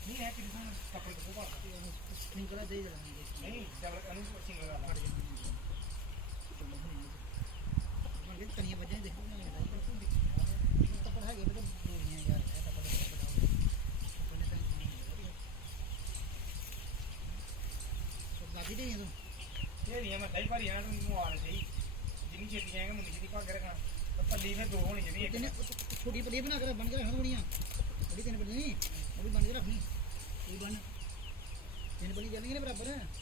ਨਹੀਂ ਹੈ ਕਿ ਕੱਪੜੇ ਤੋਂ ਬਾਹਰ ਸਿੰਗਲ ਦੇ ਨਹੀਂ ਡਬਲ ਅਨੂ ਸਿੰਗਲ ਵਾਲਾ ਮੰਗੇ ਤਨੀਆਂ ਵਜੇ ਦੇਖੋ ਨਾ ਕੱਪੜਾ ਹੈਗੇ ਬੇਟਾ ਬੋਲੀਆਂ ਯਾਰ ਕੱਪੜਾ ਆਪਣੇ ਤਾਂ ਸੋ ਬਾਦੀ ਦੇ ਤੂੰ ਇਹ ਨਹੀਂ ਮੈਂ ਦਹੀਂ ਭਰੀ ਜਾਣਾ ਤੂੰ ਮੈਨੂੰ ਆਣ ਸਹੀ ਜਿੰਨੀ ਛੇਤੀ ਜਾਏਗਾ ਮੁੰਡੀ ਛੇਤੀ ਭਰ ਕੇ ਰੱਖਣਾ ਪੱਲੀ ਫਿਰ ਦੋ ਹੋਣੀ ਚਾਹੀਦੀ ਇੱਕ ਛੋਟੀ ਪੱਲੀ ਬਣਾ ਕੇ ਬਣ ਕੇ ਰੱਖਣਾ ਬੜੀਆਂ बड़ी तीन बड़ी नहीं अभी बन के रखनी ये बन तीन बड़ी चलेंगे ना बराबर है